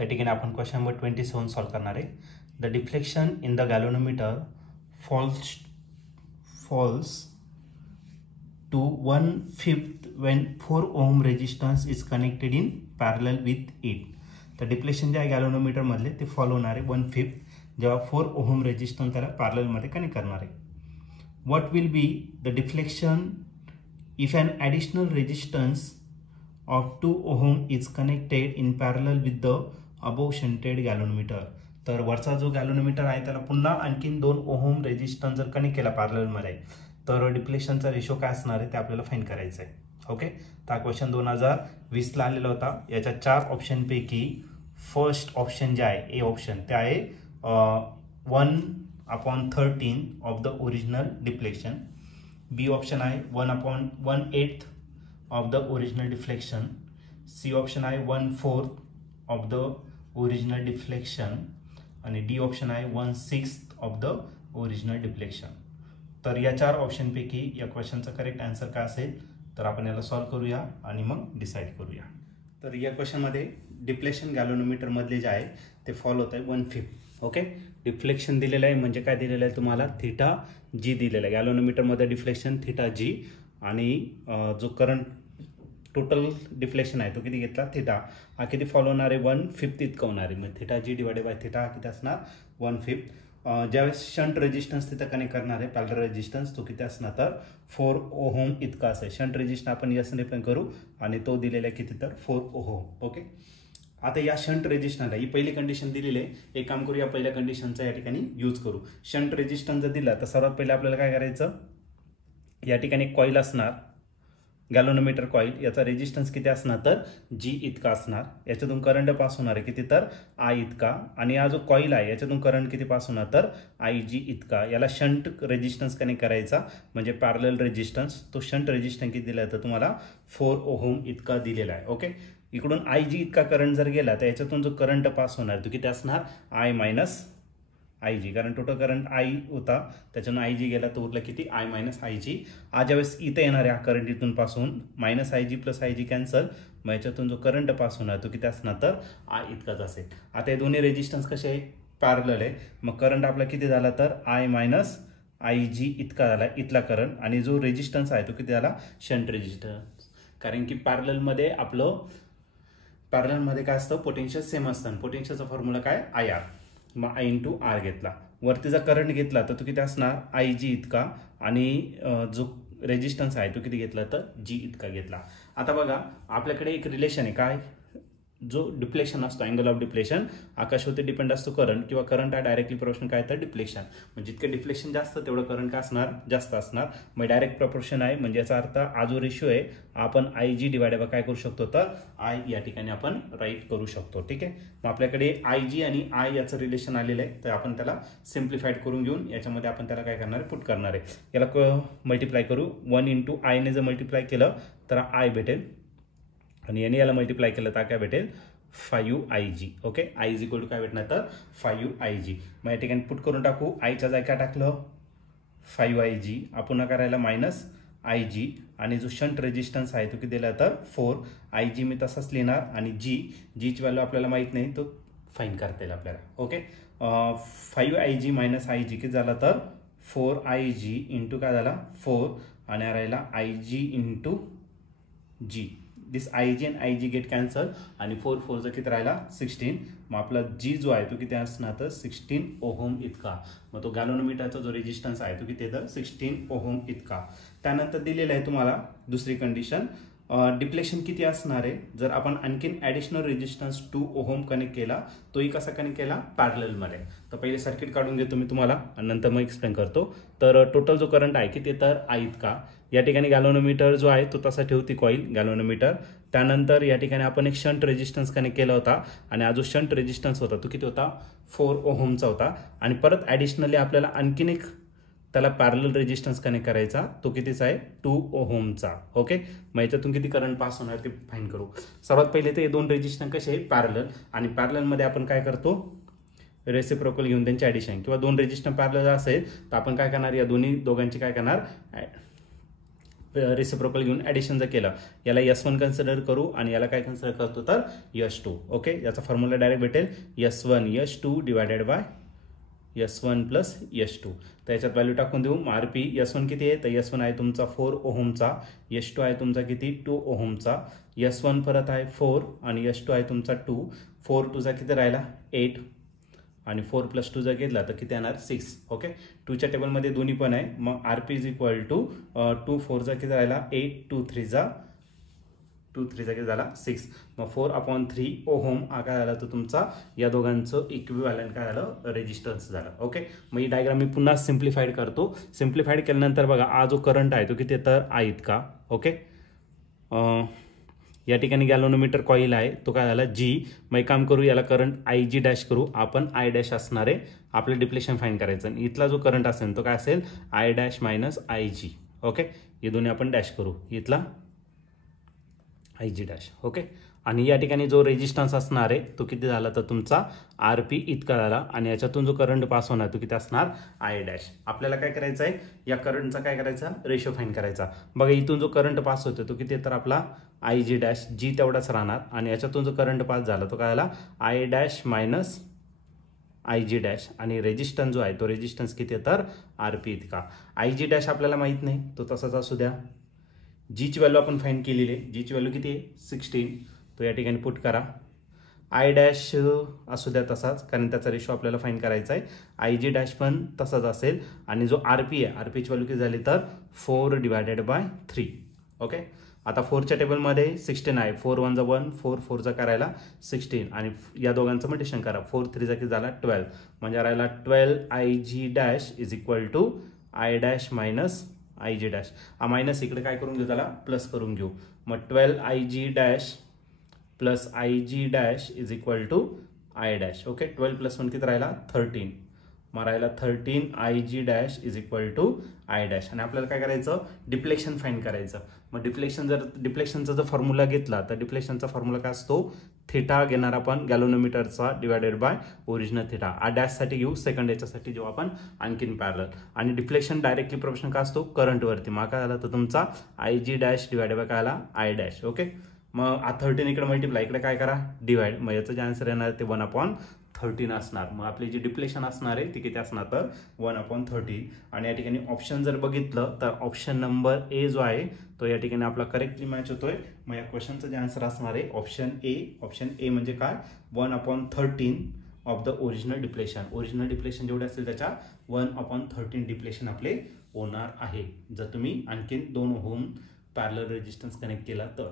त्या ठिकाणी आपण क्वेश्चन नंबर 27 सॉल्व करणार आहे. The deflection in the galvanometer falls to 1/5 when 4 ohm resistance is connected in parallel with it. तर deflection जे आहे गॅल्व्हनोमीटर मधले ते फॉलो होणार आहे 1/5 जेव्हा 4 ओहम रेजिस्टन्स त्याला पॅरलल मध्ये कनेक्ट करणार आहे. What will be the deflection if an additional resistance of 2 ohm is connected in parallel with the above shunted galvanometer. तर वरचा जो गॅल्व्हनोमीटर आहे त्याला पुन्हा आणखीन 2 ओहम रेजिस्टन्स जर कनेक्ट केला पॅरलल मध्ये तर डिफ्लेक्शनचा रेशो काय असणार आहे ते आपल्याला फाइंड करायचं आहे. ओके, तर हा क्वेश्चन 2020 ला आलेला होता. याच्या 4 ऑप्शन पैकी फर्स्ट ऑप्शन जे आहे ए ऑप्शन ते आहे 1/13 of the original deflection. B option आहे 1/1/8 of the original deflection. C option आहे 1/4 of the original deflection आणि D option आहे 1/6 of the original deflection. तर या 4 ऑप्शन पैकी या क्वेश्चनचा करेक्ट आन्सर काय असेल तर आपण याला सॉल्व करूया आणि मग डिसाइड करूया. तर या क्वेश्चन मध्ये डिफ्लेक्शन गॅल्व्हनोमीटर मधले जे आहे ते फॉलो होत आहे 1/5. ओके, डिफ्लेक्शन दिलेलं आहे म्हणजे काय दिलेलं आहे तुम्हाला थीटा जी दिलेलं आहे. गॅल्व्हनोमीटर मध्ये डिफ्लेक्शन थीटा जी आणि जो करंट टोटल डिफ्लेक्शन आहे तो किती घेतला थीटा. हा किती फॉलो होणार आहे 1/5 इतका होणार आहे. म्हणजे theta G divided by theta हा किती असणार 1/5. ज्यावेळेस शंट रेजिस्टन्स तिथं कनेक्ट करणार आहे पॅरलल रेजिस्टन्स तो किती असणार तर 4 ओहम इतका असेल. शंट रेजिस्टन्स आपण यासने पण करू आणि तो दिलेला आहे किती तर 4 ओहम. ओके, आता या शंट रेजिस्टन्सला ही पहिली कंडिशन दिलेली आहे. एक काम करू, या पहिल्या कंडिशनचा या ठिकाणी यूज करू. शंट रेजिस्टन्स जर दिला तर सर्वात पहिले आपल्याला काय करायचं, या ठिकाणी एक कॉईल असणार गॅल्व्हनोमीटर कॉईल. याचा रेजिस्टन्स किती असणार तर जी इतका असणार. याच्यातून करंट पास होणार आहे किती तर आय इतका आणि हा जो कॉईल आहे याच्यातून करंट किती पास होणार तर आय जी इतका. याला शंट रेजिस्टन्स कनेक्ट करायचा म्हणजे पॅरलल रेजिस्टन्स. तो शंट रेजिस्टन्स किती दिला तर तुम्हाला 4 ओहम इतका दिलेला आहे. ओके, इकडून आय जी इतका करंट जर गेला तर याच्यातून जो करंट पास होणार तो किती असणार आय मायनस आय जी. कारण टोटल करंट आय होता त्याच्यानं आय जी गेला तर उरला किती आय मायनस आय जी. आज ज्यावेळेस इथे येणार आहे हा करंट इथून पासून minus I G plus I G cancel, मग याच्यातून जो करंट पास होणार तो किती असणार तर आय इतकाच असेल. आता हे दोन्ही रेजिस्टन्स कसे आहे पॅरलल आहे. मग करंट आपला किती झाला तर आय मायनस आय जी इतका झाला इथला करंट आणि जो रेजिस्टन्स आहे तो किती झाला शंट रेजिस्टन्स. कारण की पॅरललमध्ये काय असतं पोटेन्शियल सेम असतं. पोटेन्शियलचा फॉर्म्युला काय आय आर. मग आय इंटू आर घेतला. वरती जर करंट घेतला तर तो किती असणार आय जी इतका आणि जो रेजिस्टन्स आहे तो किती घेतला तर जी इतका घेतला. आता बघा आपल्याकडे एक रिलेशन आहे काय, जो डिफ्लेक्शन असतो अँगल ऑफ डिफ्लेक्शन आकाशावरती डिपेंड असतो करंट किंवा करंट आहे डायरेक्टली प्रोपोर्शन काय तर डिफ्लेक्शन. म्हणजे जितकं डिफ्लेक्शन जास्त तेवढं करंट काय असणार जास्त असणार. मग डायरेक्ट प्रोपोर्शन आहे म्हणजे याचा अर्थ हा जो रेशिओ आहे आपण आय जी डिवाइड बाय काय करू शकतो तर आय या ठिकाणी आपण राईट करू शकतो. ठीक आहे, मग आपल्याकडे आय जी आणि आय याचं रिलेशन आलेलं आहे तर आपण त्याला सिम्प्लिफाईड करून घेऊन याच्यामध्ये आपण त्याला काय करणार आहे पुट करणार आहे. याला मल्टिप्लाय करू. 1 इंटू आयने जर मल्टिप्लाय केलं तर आय भेटेल आणि याने याला मल्टिप्लाय केलं तर काय भेटेल 5IG. Okay, I is equal to काय भेटणार तर 5IG. मग या ठिकाणी पुट करून टाकू. आयच्या जागी काय टाकलं 5IG. आपण करायला मायनस आय जी आणि जो शंट रेजिस्टन्स आहे तो किती दिला तर 4IG. मी तसाच लिहिणार आणि जीची व्हॅल्यू आपल्याला माहित नाही तो फाईन करता येईल आपल्याला. ओके, 5IG मायनस आय जी किती झाला तर 4IG इंटू काय झाला 4 आणि राहिला IG into G. This I G and I G get cancel आणि 4 4 किती राहिला 16. मग आपला जी जो आहे तो किती असणार तर 16 ओहम इतका. मग तो गॅल्व्हनोमीटरचा जो रेजिस्टन्स आहे तो किती तर 16 ओहम इतका. त्यानंतर दिलेलं आहे तुम्हाला दुसरी कंडिशन डिफ्लेक्शन किती असणार आहे जर आपण आणखीन ॲडिशनल रेजिस्टन्स 2 ओहम कनेक्ट केला. तोही कसा कनेक्ट केला पॅरललमध्ये. तर पहिले सर्किट काढून घेतो मी तुम्हाला आणि नंतर मग एक्सप्लेन करतो. तर टोटल जो करंट आहे किती तर आय इतका. या ठिकाणी गॅल्व्हनोमीटर जो आहे तो तसा ठेवती कॉईल गॅल्व्हनोमीटर. त्यानंतर या ठिकाणी आपण एक शंट रेजिस्टन्स कनेक्ट केला होता आणि हा जो शंट रेजिस्टन्स होता तो किती होता 4 ओहमचा होता. आणि परत ॲडिशनली आपल्याला आणखीन एक त्याला पॅरलल रेजिस्टन्स कनेक्ट करायचा तो कितीचा आहे 2 ओहमचा. ओके, मग याच्यातून किती करंट पास होणार ते फाईन करू. सर्वात पहिले ते 2 रेजिस्टन्स कसे आहे पॅरलल आणि पॅरललमध्ये आपण काय करतो रेसिप्रोकल घेऊन त्यांची ॲडिशन किंवा 2 रेजिस्टन्स पॅरलल असेल तर आपण काय करणार या दोघांची काय करणार रेसिप्रोकल घेऊन ॲडिशन जर केलं, याला S1 कन्सिडर करू आणि याला काय कन्सिडर करतो तर S2. ओके, याचा फॉर्म्युला डायरेक्ट भेटेल S1 S2 divided by S1 plus S2. तर याच्यात व्हॅल्यू टाकून देऊ. मग RP S1 किती आहे तर S1 आहे तुमचा 4 ओहमचा, S2 आहे तुमचा किती 2 ओहमचा, S1 परत आहे 4 आणि S2 आहे तुमचा 2. 4 2 किती राहिला 8 आणि 4 + 2 जर घेतला तर किती येणार 6. ओके, 2च्या टेबलमध्ये दोन्ही पण आहे. मग RP इज इक्वल टू 2 4 किती राहिला 8 2 3 किती झाला 6. मग 4/3 ओहम हा काय झाला तर तुमचा या दोघांचं इक्विव्हॅलंट काय झालं रेजिस्टन्स झालं. ओके, मग ही डायग्राम मी पुन्हा सिम्प्लिफाईड करतो. सिम्प्लिफाईड केल्यानंतर बघा हा जो करंट आहे तो किती तर I इतका. ओके, या ठिकाणी गॅल्व्हनोमीटर कॉईल आहे तो काय झाला G. मग एक काम करू, याला करंट IG डॅश करू आपण, I डॅश असणार आहे आपलं डिप्लेशन फाईंड करायचं आणि इथला जो करंट असेल तो काय असेल I dash minus IG. Okay, हे दोन्ही आपण डॅश करू, इथला IG डॅश. ओके, आणि या ठिकाणी जो रेजिस्टन्स असणार आहे तो किती झाला तर तुमचा RP इतका झाला आणि याच्यातून जो करंट पास होणार तो किती असणार I डॅश. आपल्याला काय करायचं आहे या करंटचा काय करायचा रेशो फाईंड करायचा. बघा इथून जो करंट पास होतो तो किती तर आपला IG डॅश, G तेवढाच राहणार आणि याच्यातून जो करंट पास झाला तो काय झाला I dash minus IG dash आणि रेजिस्टन्स जो आहे तो रेजिस्टन्स किती तर RP इतका. IG डॅश आपल्याला माहित नाही तो तसाच असू द्या. G ची व्हॅल्यू आपण फाईंड केलेली आहे, G ची व्हॅल्यू किती आहे 16. तो या ठिकाणी पुट करा. I डॅश असू द्या तसाच कारण त्याचा रेशो आपल्याला फाईंड करायचा आहे. IG डॅश पण तसाच असेल आणि जो RP आहे RP ची व्हॅल्यू किती झाली तर 4 डिवायडेड बाय 3. ओके, आता 4च्या टेबलमध्ये 16 आहे, 4 1 जा 1 4 4 जा करायला 16 आणि या दोघांचं मल्टिप्लिकेशन करा, 4 3 जा किती झाला 12 म्हणजे राहिला 12 IG dash is equal to I dash minus IG dash. हा मायनस इकडे काय करून घेऊ त्याला प्लस करून घेऊ. मग 12 IG dash plus IG dash is equal to I dash. Okay, 12 + 1 किती राहिला 13. मग राहिला 13 IG dash is equal to I dash. आणि आपल्याला काय करायचं डिप्लेक्शन फाईंड करायचं. मग डिप्लेक्शनचा जर फॉर्म्युला घेतला तर डिप्लेक्शनचा फॉर्म्युला काय असतो थिटा घेणार आपण गॅल्व्हनोमीटरचा डिवायडेड बाय ओरिजिनल थिटा. डॅशसाठी घेऊ सेकंड याच्यासाठी जेव्हा आपण आणखीन पॅरलल. आणि डिप्लेक्शन डायरेक्टली प्रोपोर्शनल काय असतो करंटवरती. मग काय झाला तर तुमचा IG डॅश डिवायडेड बाय काय आला I डॅश. ओके, मग 13 इकडे मल्टिप्लाय इकडे काय करा डिवाइड. मग याचं जे आन्सर येणार ते 1/13 असणार. मग आपली जी डिप्लेशन असणार आहे ती किती असणार तर 1/13. आणि या ठिकाणी ऑप्शन जर बघितलं तर ऑप्शन नंबर A जो आहे तो या ठिकाणी आपला करेक्टली मॅच होतोय. मग या क्वेश्चनचं जे आन्सर असणार आहे ऑप्शन A. ऑप्शन A म्हणजे काय 1/13 of the original depletion. Original depletion जेवढे असेल त्याच्या 1/13 डिप्लेशन आपले होणार आहे जर तुम्ही आणखीन 2 ओहम पॅरलल रेजिस्टन्स कनेक्ट केला तर.